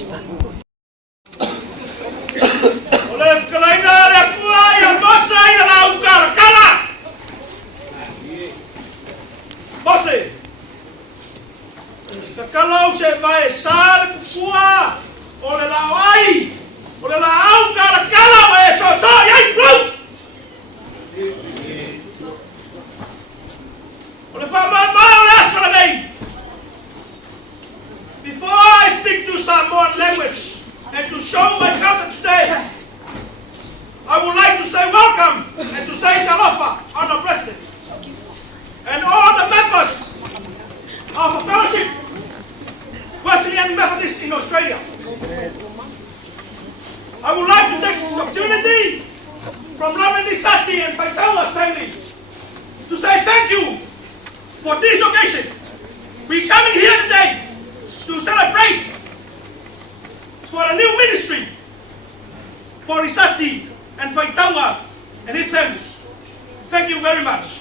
Ole kalaina le kula ya masa ina la ukala kala. Mose. Kalau se vai sal kua ole la ai. Ole la ukala kala vai so yai blu. Ole fa ma ole asala dei. Before I speak to Samoan language and to show my culture today, I would like to say welcome and to say talofa, Honour President, and all the members of the Fellowship Wesleyan Methodist in Australia. I would like to take this opportunity from Lamini Sachi and Faitaula's family to say thank you for this occasion. We coming here today to celebrate for a new ministry for Isati and Faitaula and his family. Thank you very much.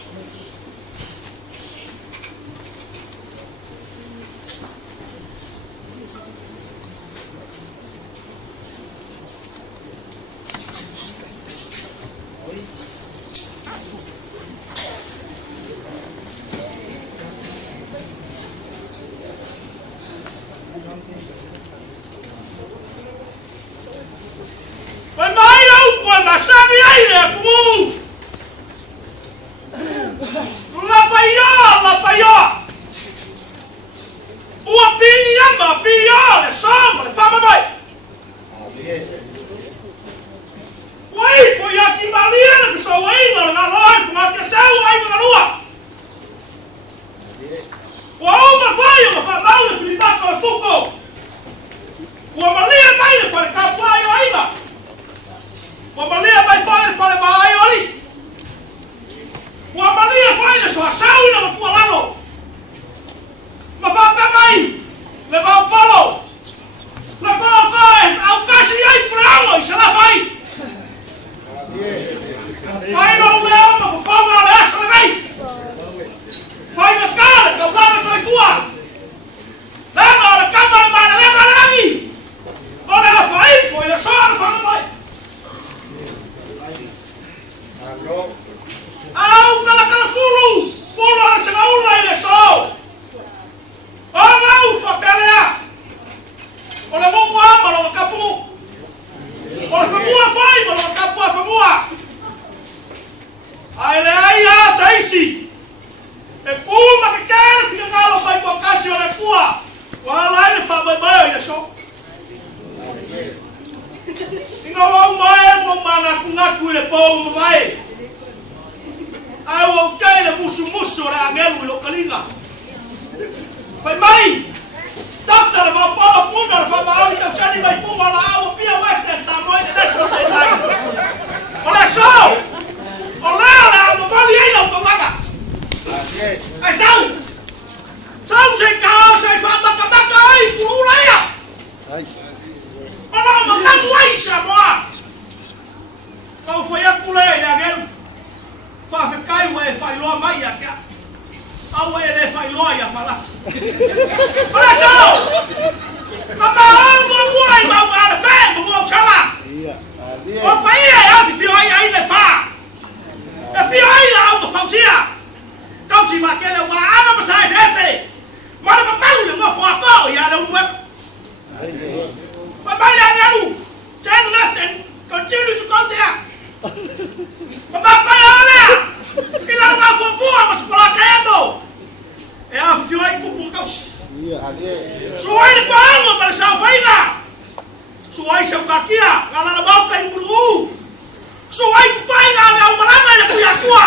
Suai kupai ngale au malanga le kuya kua.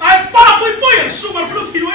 Ai pa pui pui sumal flu filu